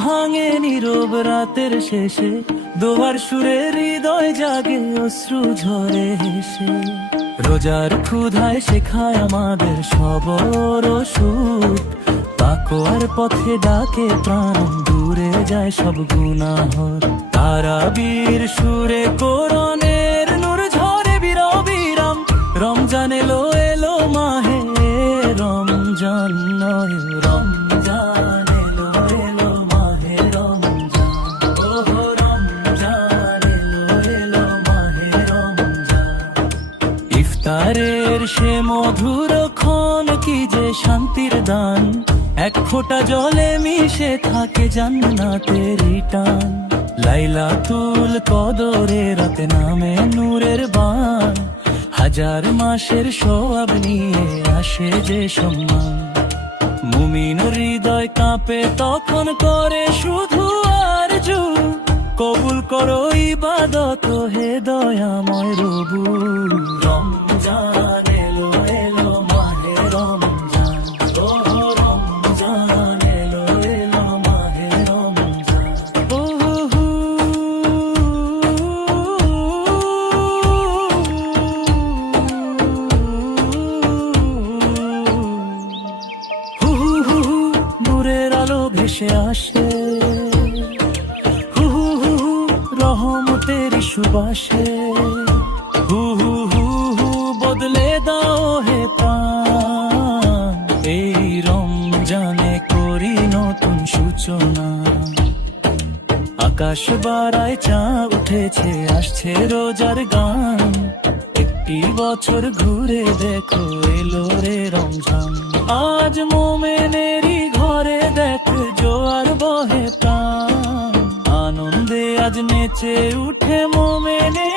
ভাঙে নীরব রাতের শেষে, দোয়ার সুরে হৃদয় জাগে অশ্রু ঝরে হেসে। রোজার ক্ষুধায় শেখায় আমাদের সবর সুখ, তাকওয়ার পথে ডাকে প্রাণ, দূরে যায় সব গুনাহর। তারাবীর সুরে কোরআনের নূর ঝরে বিরাম, রমজান এলো এলো মাহে রমজান নয় রমজান এলো এলো মাহে রমজান। ওহো রমজান এলো এলো মাহে রমজান। ইফতারের সে মধুর ক্ষণ কি যে শান্তির দান, এক ফোঁটা জলে মিশে থাকে জান্নাতের টান। লাইলাতুল কদরে রাতে নামে নূরের বান, হাজার মাসের সওয়াব নিয়ে আসে যে সম্মান। মুমিন হৃদয় কাঁপে তখন করে শুধু আরজু, কবুল করো ইবাদত হে দয়াময় রবু। রমজান এলো এলো মাহে রমজান, ওহো রমজান এলো এলো মাহে রমজান। ওহো নূরের আলো ভেসে আসে, রহমতের সুবাসে। বদলে দাও হে প্রাণ, এই রমজানে করি নতুন সূচনা। আকাশ বারায় চাঁ উঠেছে, আসছে রোজার গান। একটি বছর ঘুরে দেখো এলো রে রমজান। আজ মোমেনেরই ঘরে দেখ জোয়ার বহে প্রাণ, আনন্দে আজ নেচে উঠে মোমেনে